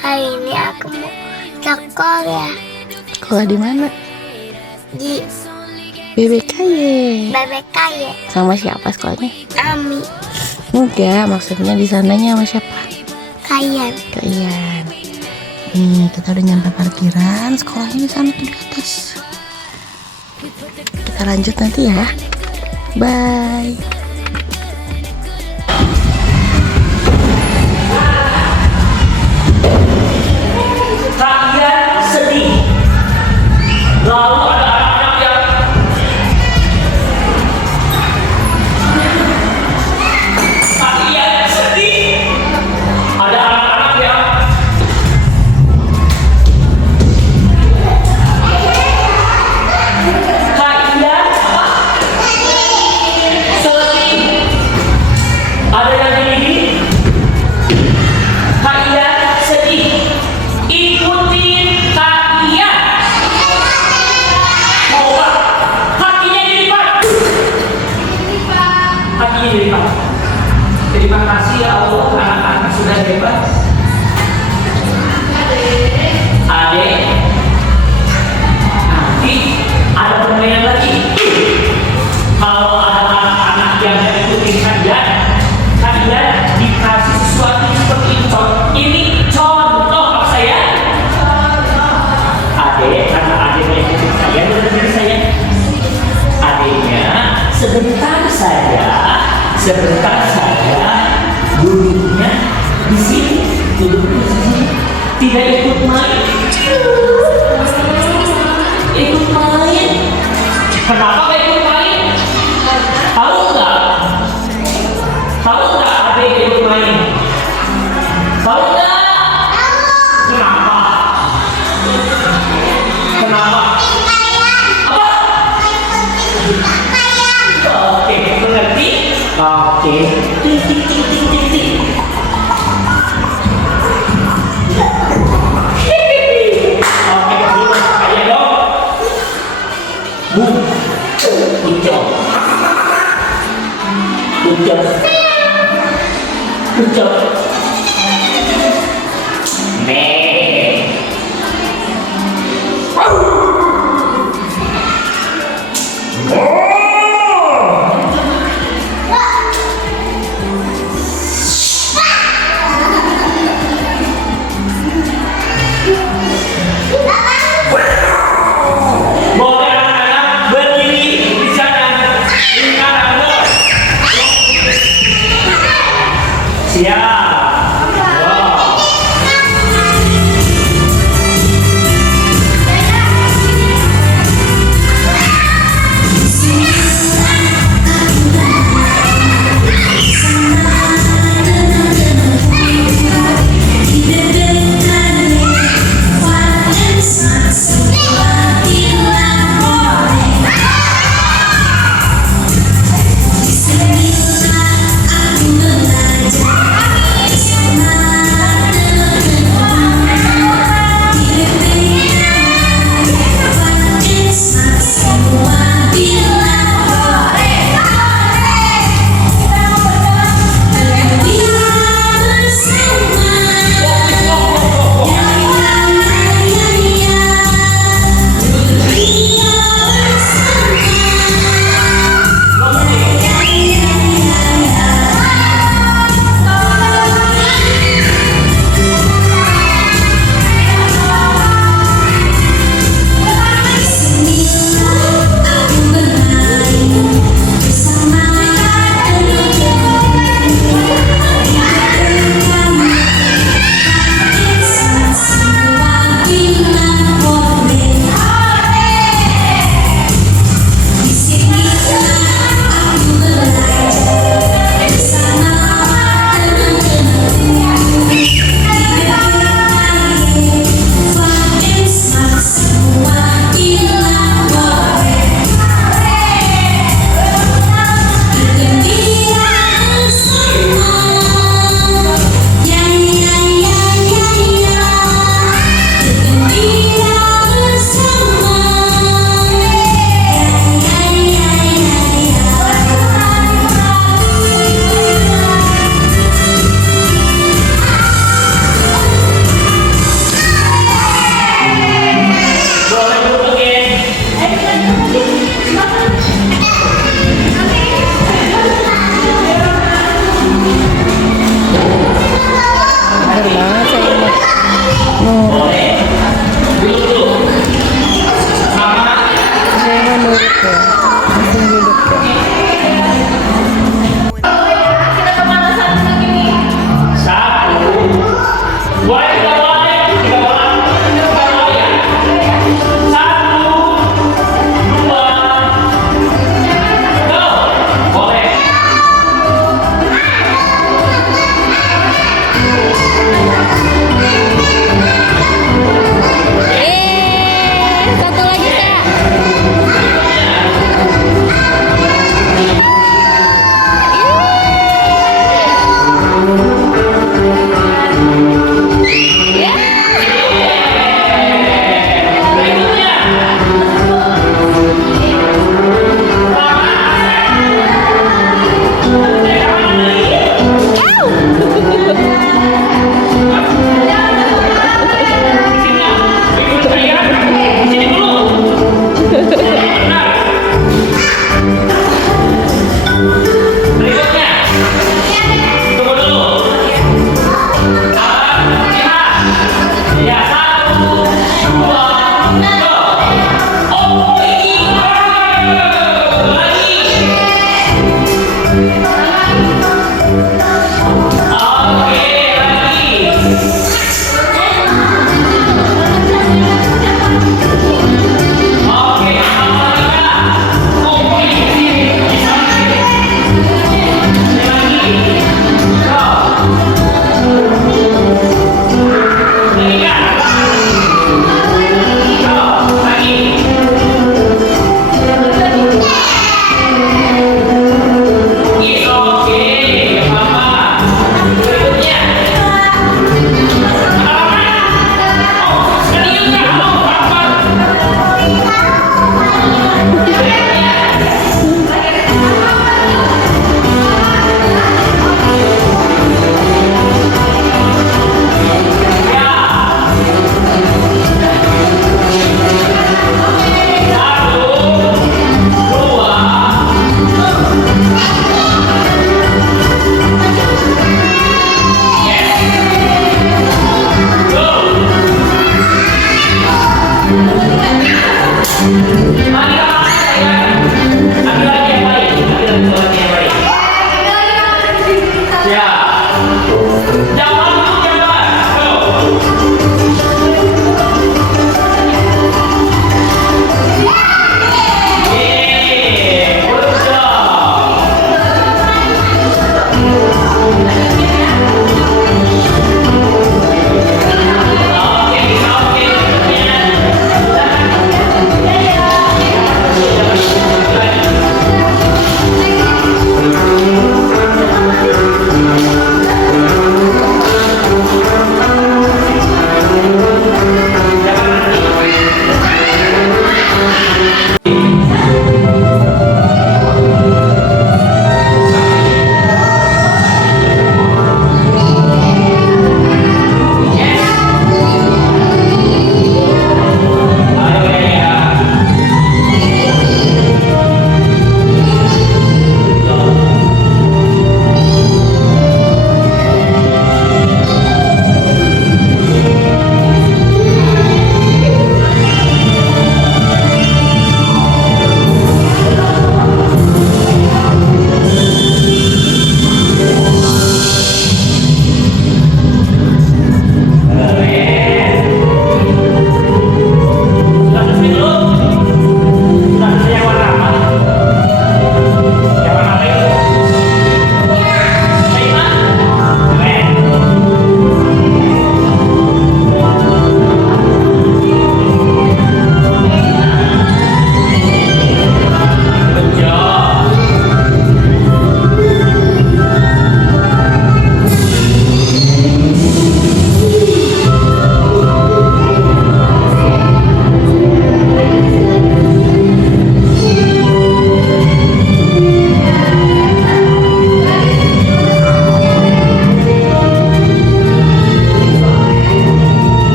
Hari ini aku mau sekolah Sekolah di mana? di BBKY. BBKY. Sama siapa sekolahnya? Ami Enggak, maksudnya di sananya sama siapa? Kayan. Kalian. Nih, kita udah nyampe parkiran. Sekolahnya di sana tuh di atas. Kita lanjut nanti ya. Bye. Kalian sedih. Lalu ada anak-anak yang kalian sedih. Ada anak-anak yang kalian sedih. Ada yang ini. Kalian sedih. Ikutin kalian. Coba kakinya dilipat. Kakinya dilipat. Terima kasih ya Allah, anak-anak sudah hebat. Adek, nanti ada permainan lagi. Kalau ada anak-anak yang ikutin kalian, kalian dikasih sesuatu seperti itu. Ini contoh apa saya? Adek, karena adek mengikuti saya dan diri saya. Adeknya sebentar saja duduknya di sini, tidak ikut main. Ikut main. Kenapa gak ikut main? Tahu nggak? Tahu nggak adek ikut main? Tahu nggak? Kenapa? Kenapa? Apa? Oke, mengerti? Oke. Ting, ting, ting, ting, ting, ting. Oke, dulu ayo dong. Good job. Good job. Good job. Nih. Boleh anak-anak berdiri di sana. Lingkaran dong. Siap. Wow.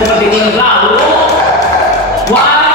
Seperti ini. Lalu waktu.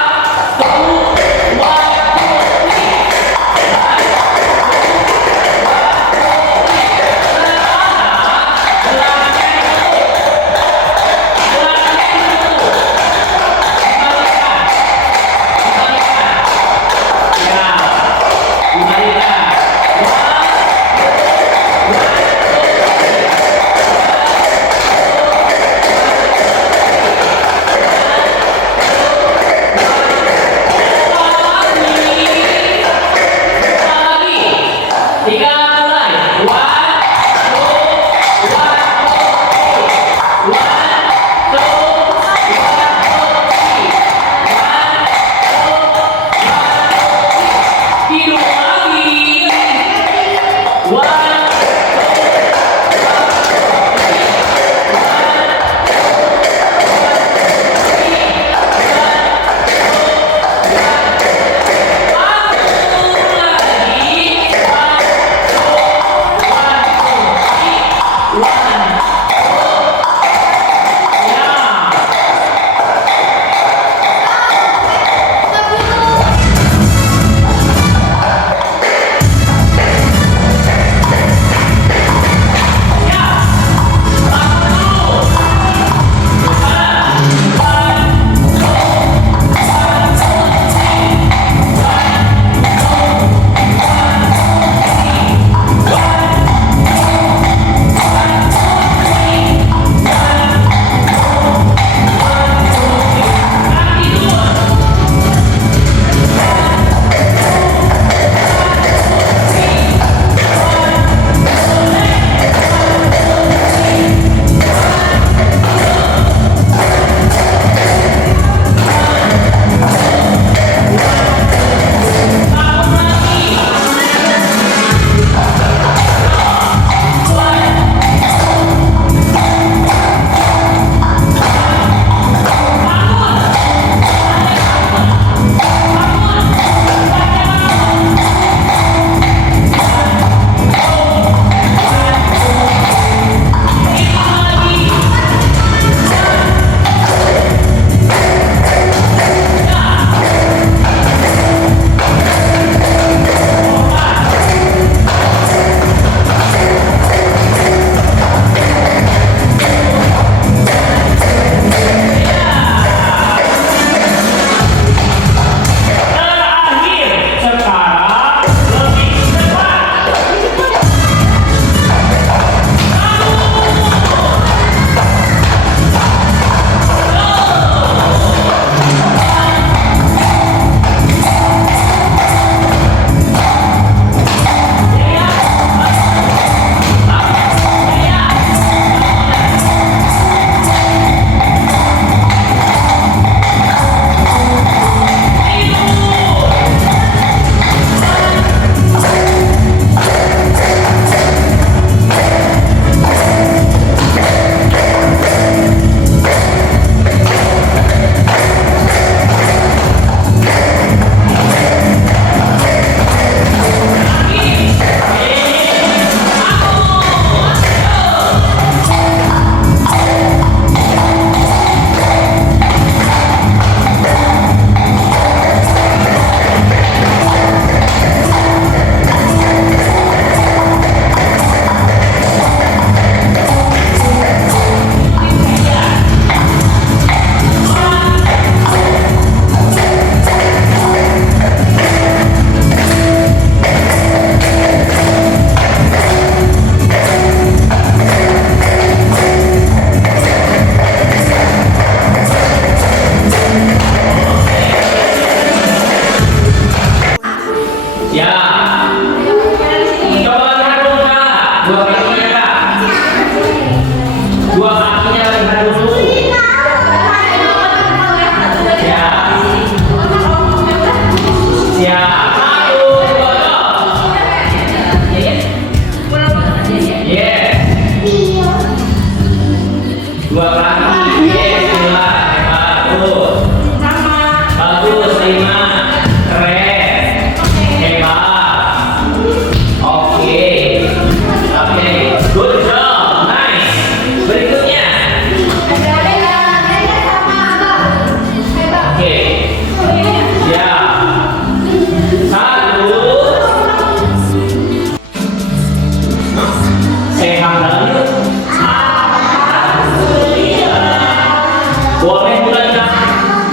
Boleh bilang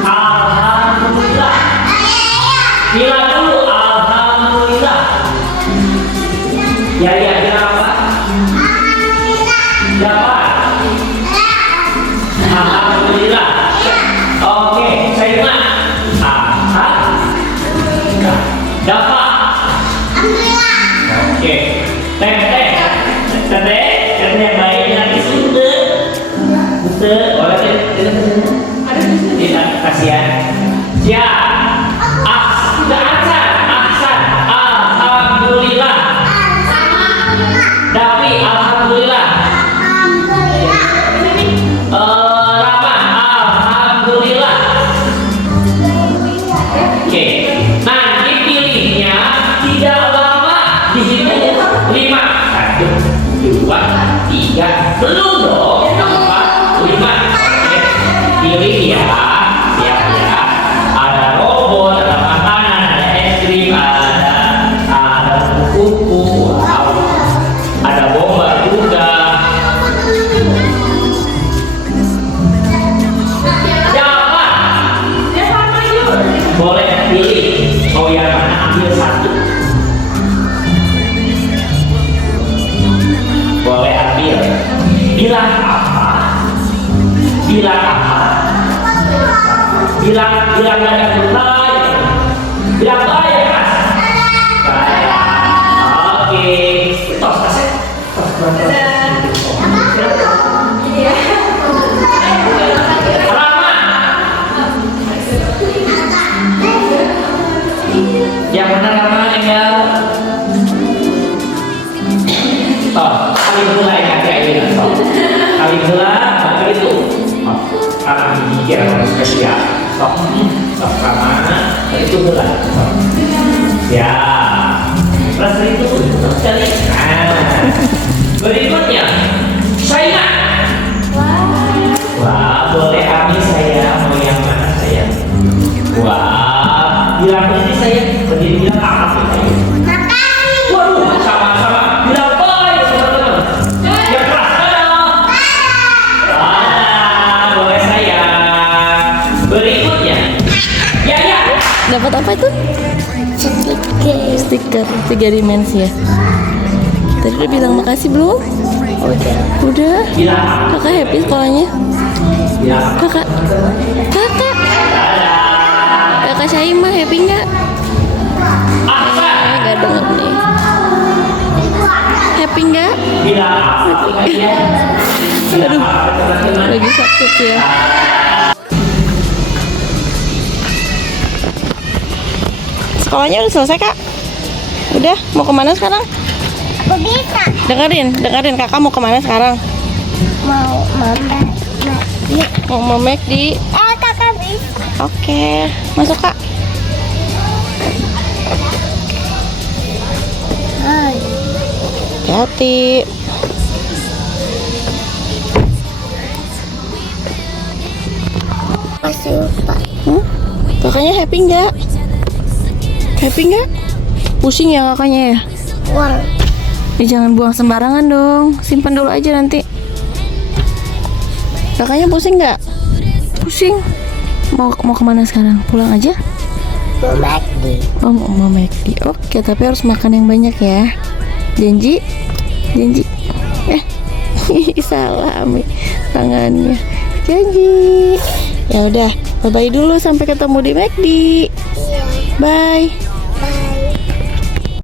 alhamdulillah. Bilang dulu alhamdulillah. Ya bilang apa? Dapat. Alhamdulillah. Oke, saya ulang. Dapat. Oke. Teteh yang baik lagi sudah. Boleh tidak kasihan. Ya. Sudah ahsan. Alhamdulillah. Tapi alhamdulillah. Lama. Alhamdulillah. Oke. Nanti pilihnya tidak lama di sini 5. 1, 2, 3. Belum dong. 4, 5. Oke. Pilih ya. Siap ya. Ada robot, ada makanan, ada es krim, ada kuku, ada bomba juga. Boleh pilih mau yang mana, ambil satu. Boleh ambil. Bilang apa? Bilang apa? Bilang ada baik. Bilang baik, Mas. Baik. Oke. Tos kasih. Yang benar apa enggak? Kali gula yang kayak ini. Kali gula apa itu? Karena mikir harus spesial. Sok mana? Itu gula. Ya. Rasa itu sekali. Berikutnya, saya. Wah, boleh ambil saya mau yang mana saya? Wah, bilang ini saya berdiri bilang apa sih? Waduh, sama-sama bilang baik teman-teman. Yang keras dong. Boleh saya. Berikutnya, ya. Dapat apa itu? Stiker 3 dimensi ya. Tadi udah bilang makasih belum? Udah. Bilang. Kakak happy sekolahnya? Bilang. Kakak Syaima happy nggak? Nggak dengar nih. Happy nggak? Aduh, lagi sakit ya. Sekolahnya udah selesai kak? Udah, mau kemana sekarang? Aku bisa. Dengerin kakak mau kemana sekarang? Mau Mau McD. kakak bisa. Oke, masuk kak. Hati-hati. Masih lupa. Kakaknya happy nggak? Pusing ya kakaknya ya? Uang. Jangan buang sembarangan dong. Simpan dulu aja nanti. Kakaknya pusing nggak? Pusing. Mau kemana sekarang? Pulang aja? Mau McD. Oh, mau McD. Oke, tapi harus makan yang banyak ya. Janji? Salah ambil tangannya. Janji. Ya udah, bye-bye dulu sampai ketemu di McD. Bye.